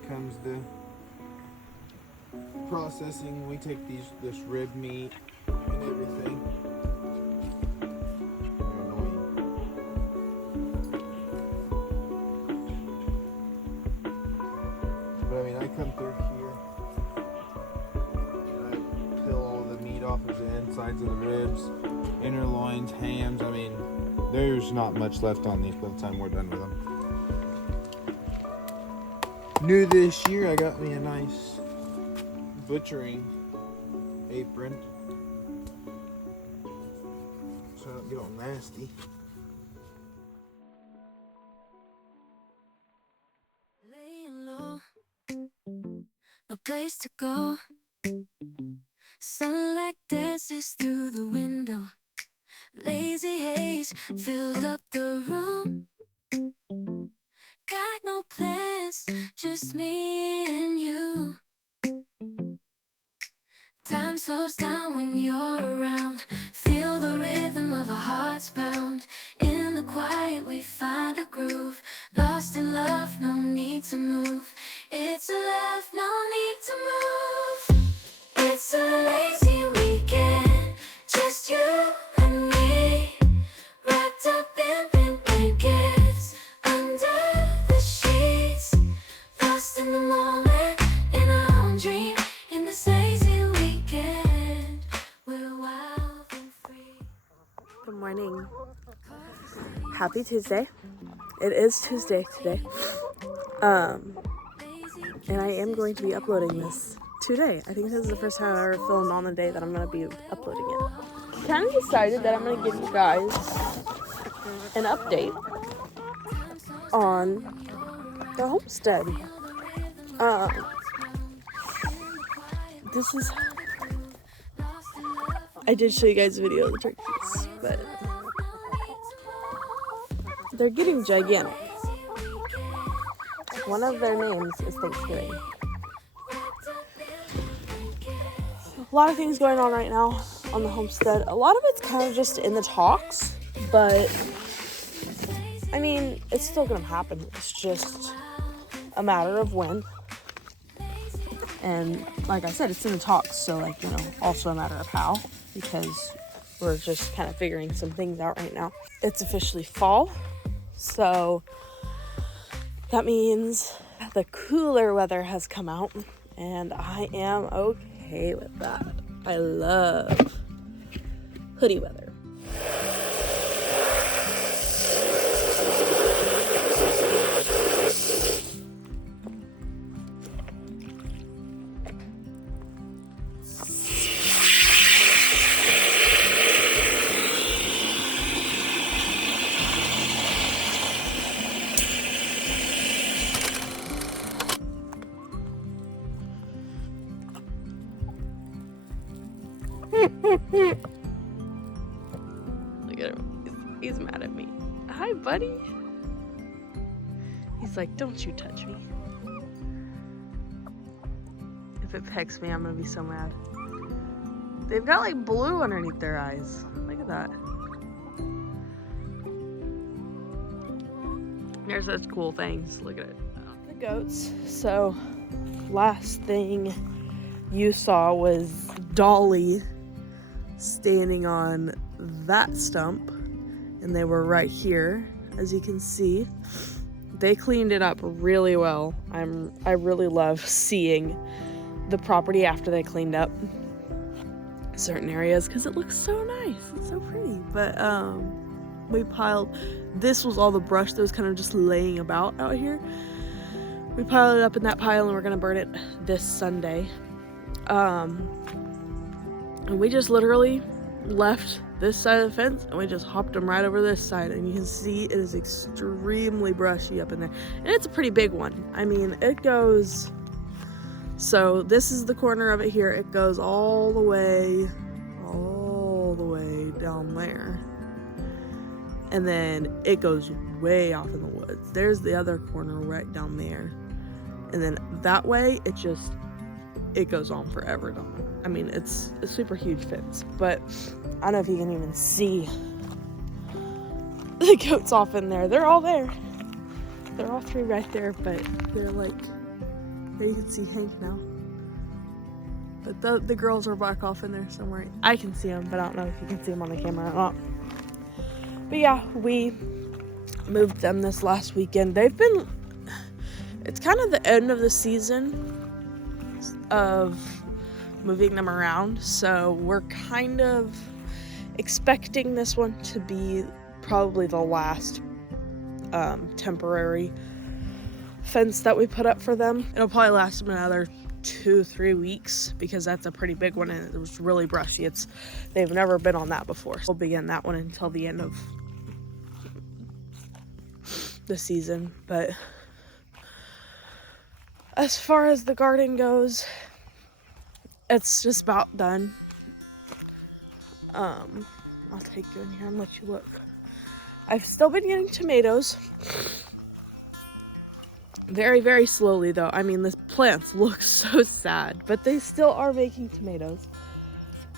it comes to processing. We take this rib meat and everything. They're annoying. But I mean, I come through here and I peel all the meat off of the insides of the ribs, inner loins, hams. I mean, there's not much left on these by the time we're done with them. New this year, I got me a nice butchering apron so I don't get all nasty. Laying low, no place to go. Sunlight dances through the window. Lazy haze filled up the room. Got no plans, just me and you. Time slows down when you're around. Feel the rhythm of our hearts pound. In the quiet we find a groove. Lost in love, no need to move. It's a love, no need to move. It's a lazy weekend, just you and me. Wrapped up in pink blankets, under the sheets. Lost in the moment, in our own dream. In this lazy weekend, we're wild and free. Good morning. Happy Tuesday. It is Tuesday today. And I am going to be uploading this today. I think this is the first time I ever filmed on a day that I'm going to be uploading it. Kind of decided that I'm going to give you guys an update on the homestead. I did show you guys a video of the turkeys, but they're getting gigantic. One of their names is Thanksgiving. A lot of things going on right now on the homestead. A lot of it's kind of just in the talks, but I mean, it's still gonna happen. It's just a matter of when. And like I said, it's in the talks, so like, you know, also a matter of how, because we're just kind of figuring some things out right now. It's officially fall, so that means the cooler weather has come out, and I am okay with that. I love hoodie weather. Look at him. He's mad at me. Hi, buddy. He's like, don't you touch me. If it pecks me, I'm gonna be so mad. They've got like blue underneath their eyes. Look at that. There's such cool things. Look at it. The goats. So, last thing you saw was Dolly standing on that stump, and they were right here, as you can see. They cleaned it up really well. I really love seeing the property after they cleaned up certain areas because it looks so nice. It's so pretty. But we piled, this was all the brush that was kind of just laying about out here. We piled it up in that pile and we're gonna burn it this Sunday. And we just literally left this side of the fence and we just hopped them right over this side, and you can see it is extremely brushy up in there, and it's a pretty big one. I mean, it goes, so this is the corner of it here, it goes all the way down there, and then it goes way off in the woods. There's the other corner right down there, and then that way it goes on forever. I mean, it's a super huge fence, but I don't know if you can even see the goats off in there. They're all there. They're all three right there, but they're like Yeah, you can see Hank now. But the girls are back off in there somewhere. I can see them, but I don't know if you can see them on the camera or not. But yeah, we moved them this last weekend. It's kind of the end of the season of moving them around, so we're kind of expecting this one to be probably the last temporary fence that we put up for them. It'll probably last them another 2-3 weeks because that's a pretty big one and it was really brushy. They've never been on that before, so we'll begin that one until the end of the season. But as far as the garden goes, it's just about done. I'll take you in here and let you look. I've still been getting tomatoes. Very, very slowly though. I mean, the plants look so sad, but they still are making tomatoes.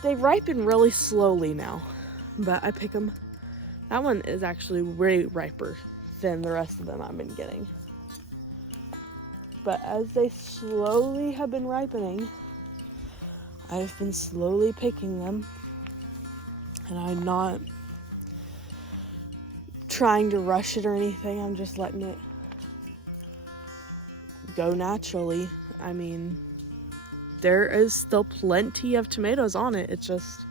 They ripen really slowly now, but I pick them. That one is actually way riper than the rest of them I've been getting. But as they slowly have been ripening, I've been slowly picking them, and I'm not trying to rush it or anything. I'm just letting it go naturally. I mean, there is still plenty of tomatoes on it. It's just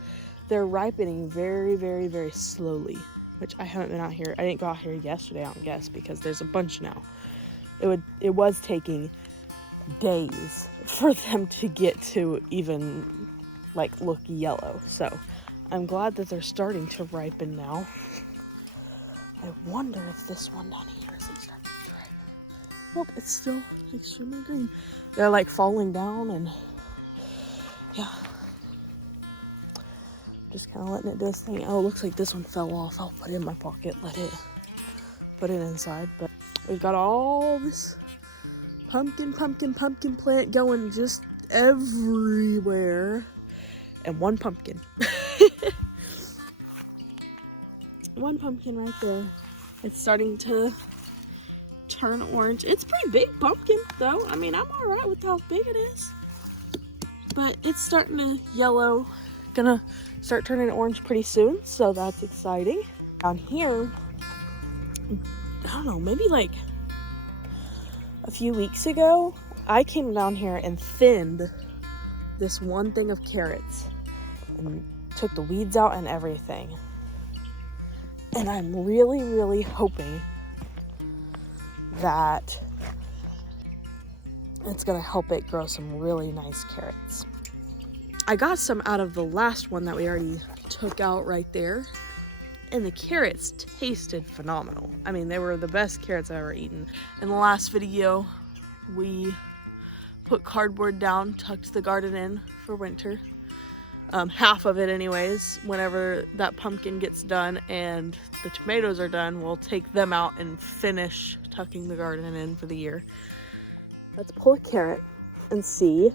they're ripening very, very, very slowly, which I haven't been out here. I didn't go out here yesterday, I don't guess, because there's a bunch now. It was taking days for them to get to even like look yellow. So I'm glad that they're starting to ripen now. I wonder if this one down here is starting to ripen. Nope, it's still extremely green. They're like falling down, and yeah, just kind of letting it do its thing. Oh, it looks like this one fell off. I'll put it in my pocket, put it inside. But we've got all this pumpkin plant going just everywhere, and one pumpkin. One pumpkin right there. It's starting to turn orange. It's a pretty big pumpkin though. I mean, I'm all right with how big it is, but it's starting to yellow. Gonna start turning orange pretty soon, so that's exciting. Down here, I don't know, maybe like a few weeks ago, I came down here and thinned this one thing of carrots and took the weeds out and everything. And I'm really, really hoping that it's gonna help it grow some really nice carrots. I got some out of the last one that we already took out right there, and the carrots tasted phenomenal. I mean, they were the best carrots I've ever eaten. In the last video, we put cardboard down, tucked the garden in for winter. Half of it anyways. Whenever that pumpkin gets done and the tomatoes are done, we'll take them out and finish tucking the garden in for the year. Let's pull a carrot and see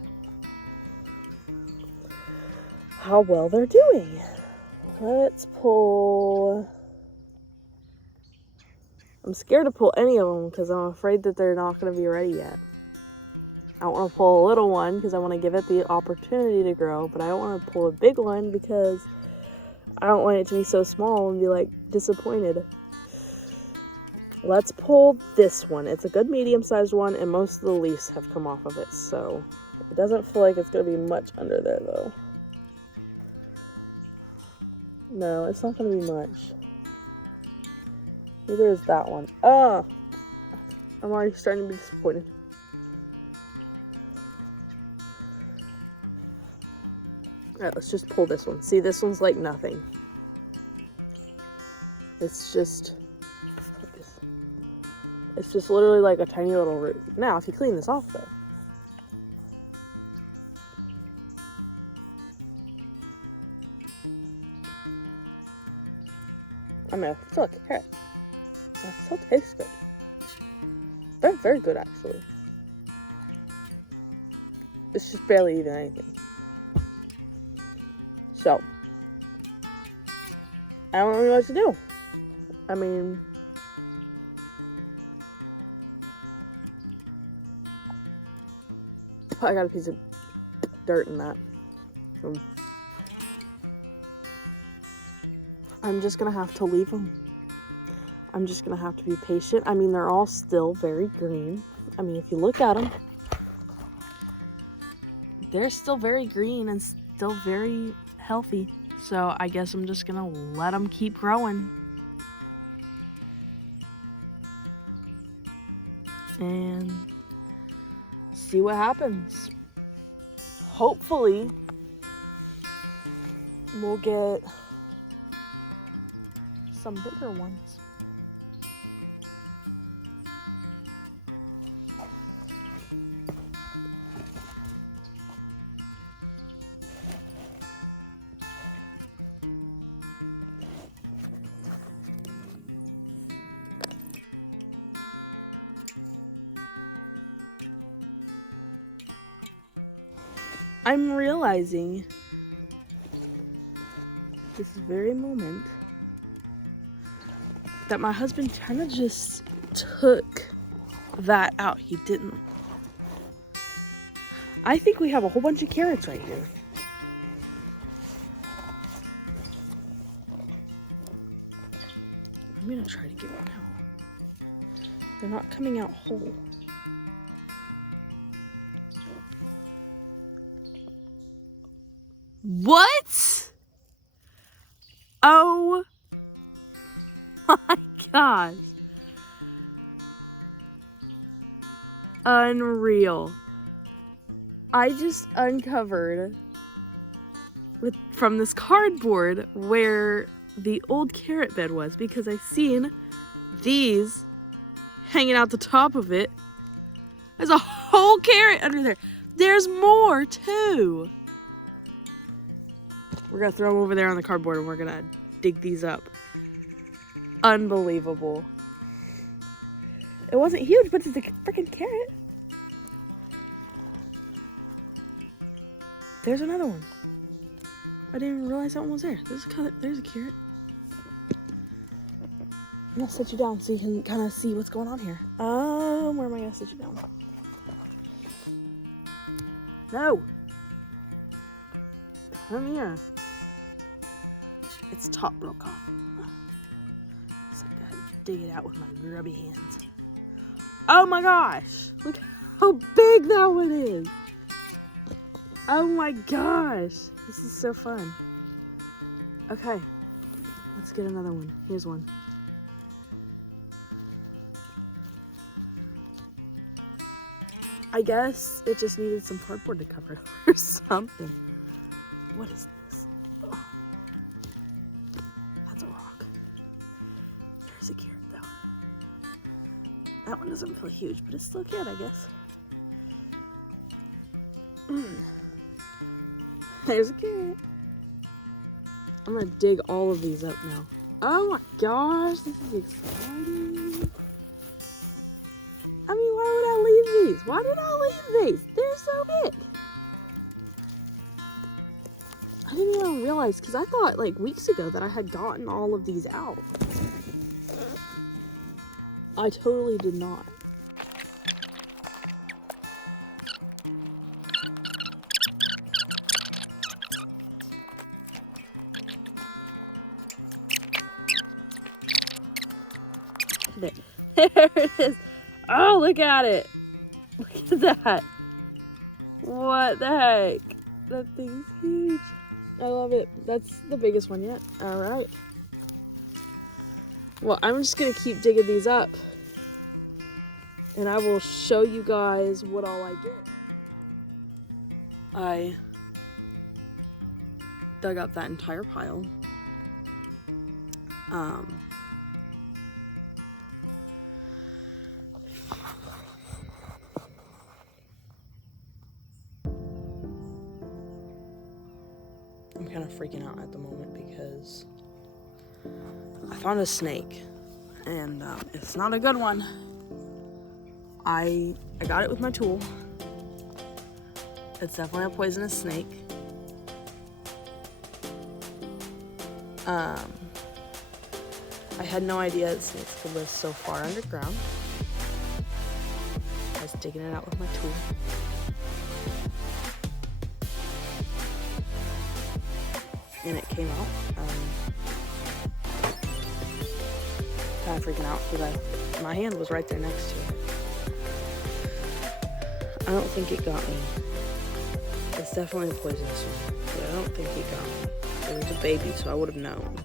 how well they're doing. Let's pull... I'm scared to pull any of them because I'm afraid that they're not going to be ready yet. I don't want to pull a little one because I want to give it the opportunity to grow, but I don't want to pull a big one because I don't want it to be so small and be like disappointed. Let's pull this one. It's a good medium-sized one, and most of the leaves have come off of it, so it doesn't feel like it's going to be much under there though. No, it's not going to be much. Neither is that one. I'm already starting to be disappointed. Alright, let's just pull this one. See, this one's like nothing. It's just literally like a tiny little root. Now, if you clean this off though. I mean, I still like a carrot. It still tastes good. Very, very good actually. It's just barely even anything. So, I don't really know what to do. I mean, I got a piece of dirt in that. So I'm just gonna have to leave them. I'm just gonna have to be patient. I mean, they're all still very green. I mean, if you look at them, they're still very green and still very healthy. So I guess I'm just gonna let them keep growing. And see what happens. Hopefully, we'll get some bigger ones. I'm realizing this very moment that my husband kind of just took that out. He didn't. I think we have a whole bunch of carrots right here. I'm gonna try to get one out. They're not coming out whole. What? Oh my gosh. Unreal. I just uncovered from this cardboard where the old carrot bed was, because I seen these hanging out the top of it. There's a whole carrot under there. There's more too. We're gonna throw them over there on the cardboard and we're gonna dig these up. Unbelievable. It wasn't huge, but it's a freaking carrot. There's another one. I didn't even realize that one was there. There's a carrot. I'm gonna sit you down so you can kind of see what's going on here. Where am I gonna sit you down? No. Come here. It's top broke off. So I gotta dig it out with my grubby hands. Oh my gosh! Look how big that one is! Oh my gosh! This is so fun. Okay, let's get another one. Here's one. I guess it just needed some cardboard to cover it or something. What is this? Oh. That's a rock. There's a carrot though. That one doesn't feel huge, but it's still cute, I guess. There's a carrot. I'm gonna dig all of these up now. Oh my gosh, this is exciting. I mean, why would I leave these? Why did I leave these? They're so big. I didn't even realize, because I thought like weeks ago that I had gotten all of these out. I totally did not. There it is. Oh, look at it. Look at that. What the heck? That thing's huge. I love it. That's the biggest one yet. All right. Well, I'm just going to keep digging these up. And I will show you guys what all I get. I dug up that entire pile. I'm kind of freaking out at the moment because I found a snake, and it's not a good one. I got it with my tool. It's definitely a poisonous snake. I had no idea that snakes could live so far underground. I was digging it out with my tool. and it came out. Kind of freaking out because my hand was right there next to it. I don't think it got me. It's definitely a poisonous one, but I don't think it got me. It was a baby, so I would have known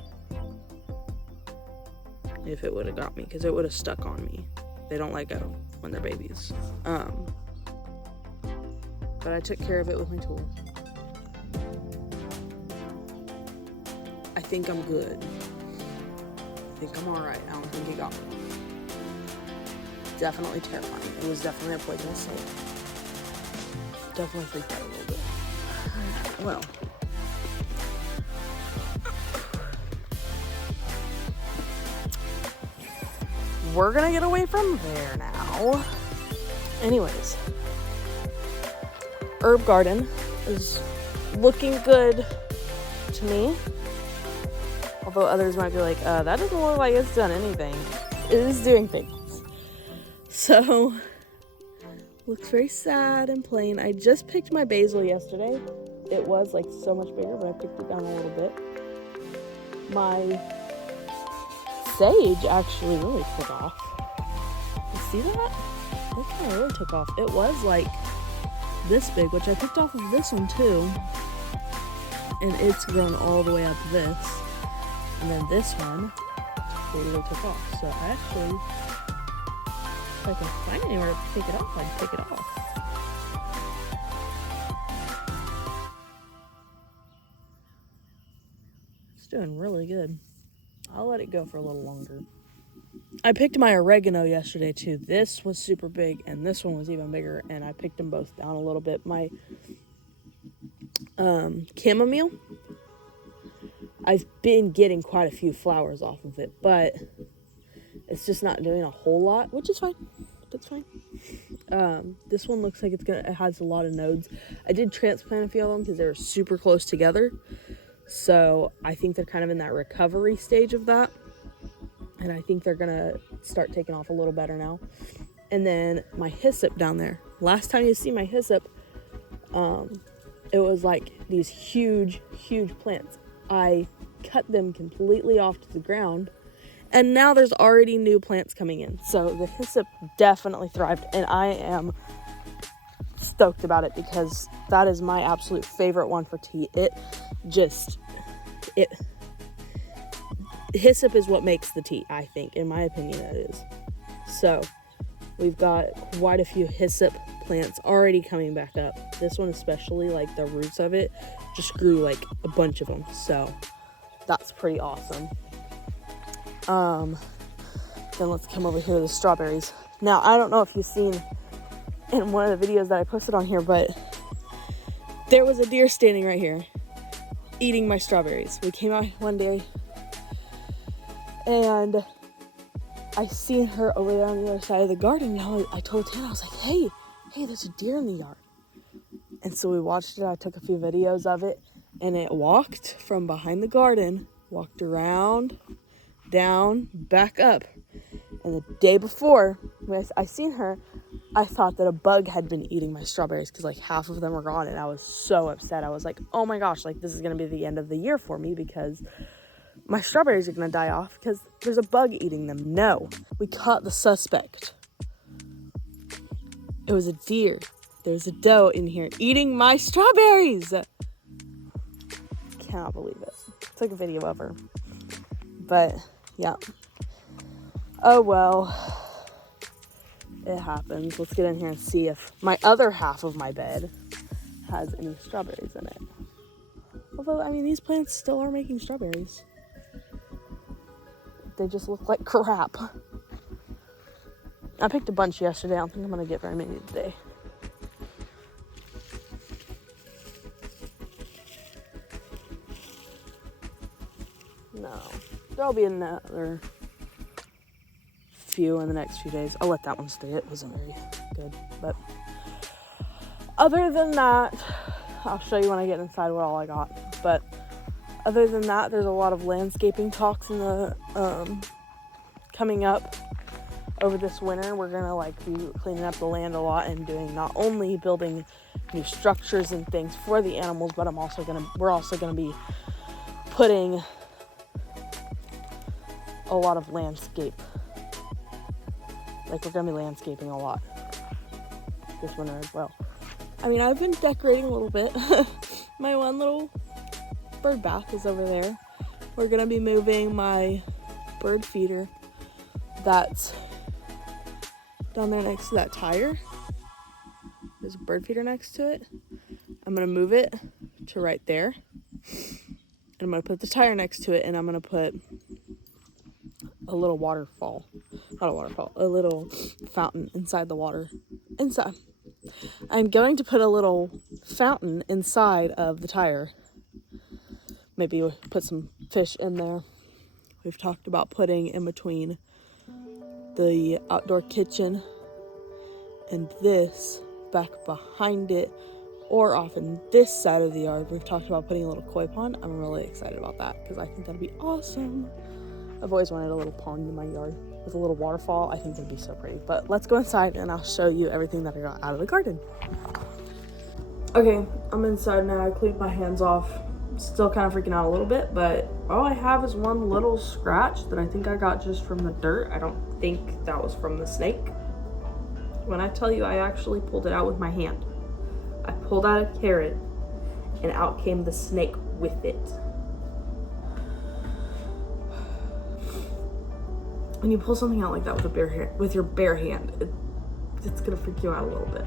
if it would have got me, because it would have stuck on me. They don't let go when they're babies. But I took care of it with my tools. I think I'm good. I think I'm alright. I don't think it got me. Definitely terrifying. It was definitely a poisonous snake. Definitely freaked out a little bit. Well. We're gonna get away from there now. Anyways. Herb garden is looking good to me. Although others might be like, that doesn't look like it's done anything. It is doing things. So, looks very sad and plain. I just picked my basil yesterday. It was like so much bigger, but I picked it down a little bit. My sage actually really took off. You see that? It kind of really took off. It was like this big, which I picked off of this one too. And it's grown all the way up this. And then this one totally took off. So actually, if I can find anywhere to take it off, I'd take it off. It's doing really good. I'll let it go for a little longer. I picked my oregano yesterday too. This was super big and this one was even bigger, and I picked them both down a little bit. My chamomile, I've been getting quite a few flowers off of it, but it's just not doing a whole lot, which is fine. That's fine. This one looks like it has a lot of nodes. I did transplant a few of them because they were super close together. So I think they're kind of in that recovery stage of that. And I think they're going to start taking off a little better now. And then my hyssop down there. Last time you see my hyssop, it was like these huge, huge plants. I cut them completely off to the ground. And now there's already new plants coming in. So the hyssop definitely thrived. And I am stoked about it because that is my absolute favorite one for tea. Hyssop is what makes the tea, I think. In my opinion, it is. So we've got quite a few hyssop plants already coming back up. This one especially, like the roots of it, just grew like a bunch of them. So that's pretty awesome. Then let's come over here to the strawberries. Now, I don't know if you've seen in one of the videos that I posted on here, but there was a deer standing right here eating my strawberries. We came out one day and I seen her over there on the other side of the garden. And I told Tana, I was like, hey, there's a deer in the yard. And so we watched it. I took a few videos of it, and it walked from behind the garden, walked around, down, back up. And the day before, when I seen her, I thought that a bug had been eating my strawberries because like half of them were gone, and I was so upset. I was like, oh my gosh, like this is going to be the end of the year for me because my strawberries are going to die off because there's a bug eating them. No, we caught the suspect. It was a deer. There's a doe in here eating my strawberries. Cannot believe it. Took a video of her. But, yeah. Oh, well. It happens. Let's get in here and see if my other half of my bed has any strawberries in it. Although, I mean, these plants still are making strawberries. They just look like crap. I picked a bunch yesterday. I don't think I'm going to get very many today. No. There'll be another few in the next few days. I'll let that one stay. It wasn't very good. But other than that, I'll show you when I get inside what all I got. But other than that, there's a lot of landscaping talks in the coming up over this winter. We're gonna like be cleaning up the land a lot and doing not only building new structures and things for the animals, but we're also gonna be putting a lot of landscape. Like, we're gonna be landscaping a lot this winter as well. I mean, I've been decorating a little bit. My one little bird bath is over there. We're gonna be moving my bird feeder that's down there next to that tire. There's a bird feeder next to it. I'm gonna move it to right there. And I'm gonna put the tire next to it, and I'm gonna put a little waterfall. Not a waterfall, a little fountain inside the water. Inside. I'm going to put a little fountain inside of the tire. Maybe we'll put some fish in there. We've talked about putting in between the outdoor kitchen and this, back behind it, or off in this side of the yard. We've talked about putting a little koi pond. I'm really excited about that because I think that'd be awesome. I've always wanted a little pond in my yard with a little waterfall. I think that'd be so pretty. But let's go inside and I'll show you everything that I got out of the garden. Okay, I'm inside now. I cleaned my hands off. Still kind of freaking out a little bit, but all I have is one little scratch that I think I got just from the dirt. I don't think that was from the snake. When I tell you I actually pulled it out with my hand. I pulled out a carrot and out came the snake with it. When you pull something out like that with your bare hand, it's gonna freak you out a little bit.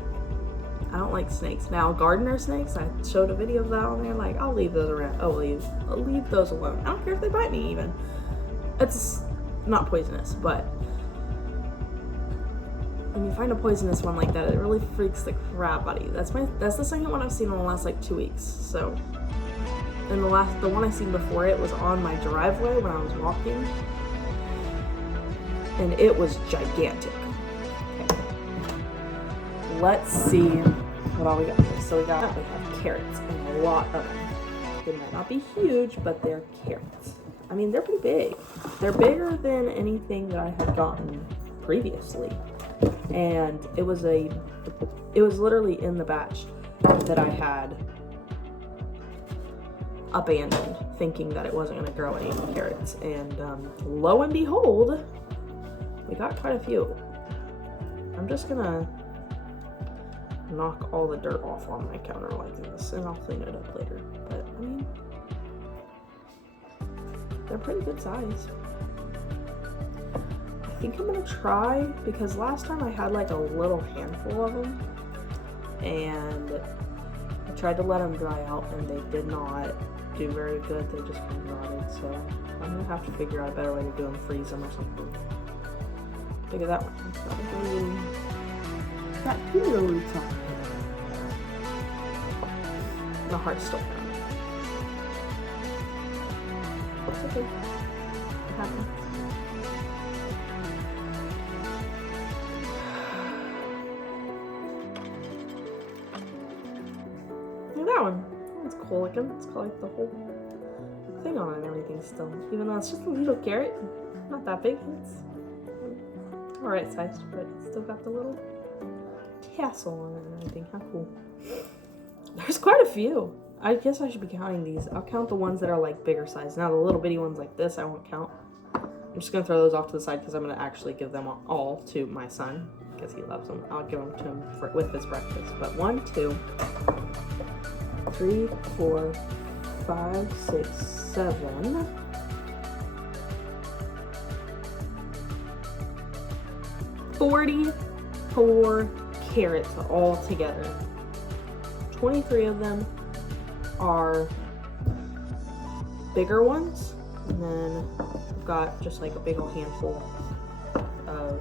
I don't like snakes. Now, gardener snakes, I showed a video of that on there. Like, I'll leave those around. I'll leave those alone. I don't care if they bite me even. It's not poisonous, but when you find a poisonous one like that, it really freaks the crap out of you. That's the second one I've seen in the last like 2 weeks. So, and the one I seen before it was on my driveway when I was walking, and it was gigantic. Okay. Let's see what all we got here. So we have carrots, and a lot of them. They might not be huge, but they're carrots. I mean, they're pretty big. They're bigger than anything that I had gotten previously. And it was literally in the batch that I had abandoned, thinking that it wasn't going to grow any carrots. And lo and behold, we got quite a few. I'm just gonna knock all the dirt off on my counter like this, and I'll clean it up later. But I mean, they're pretty good size. I think I'm gonna try, because last time I had like a little handful of them, and I tried to let them dry out, and they did not do very good. They just kind of rotted. So I'm gonna have to figure out a better way to do them, freeze them or something. Figure that one. Got two little roots on. The heart's still found. It's okay. It happens. Look at that one. That's cool looking. It's got like the whole thing on it and everything still. Even though it's just a little carrot. Not that big. It's alright sized, but it's still got the little tassel on it and everything. How cool. There's quite a few. I guess I should be counting these. I'll count the ones that are like bigger size. Now the little bitty ones like this I won't count. I'm just gonna throw those off to the side because I'm gonna actually give them all to my son because he loves them. I'll give them to him with his breakfast. But 1, 2, 3, 4, 5, 6, 7. 44 carrots all together. 23 of them are bigger ones, and then I've got just like a big old handful of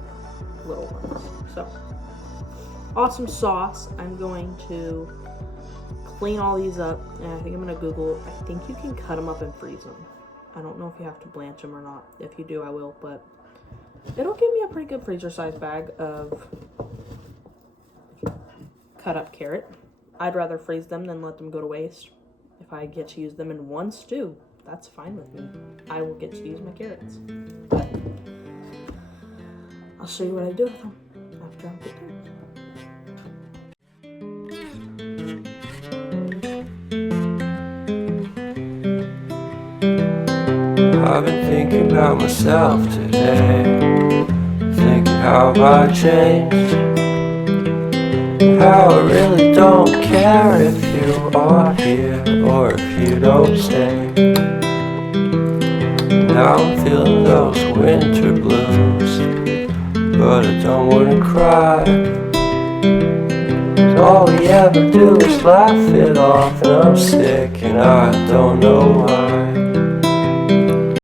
little ones. So, awesome sauce. I'm going to clean all these up, and I think I'm going to Google. I think you can cut them up and freeze them. I don't know if you have to blanch them or not. If you do, I will, but it'll give me a pretty good freezer size bag of cut up carrot. I'd rather freeze them than let them go to waste. If I get to use them in one stew, that's fine with me. I will get to use my carrots. But I'll show you what I do with them after I'm done. I've been thinking about myself today, thinking how I changed, how I really don't care if you are here or if you don't stay. Now I'm feeling those winter blues, but I don't wanna cry. All we ever do is laugh it off, and I'm sick and I don't know why.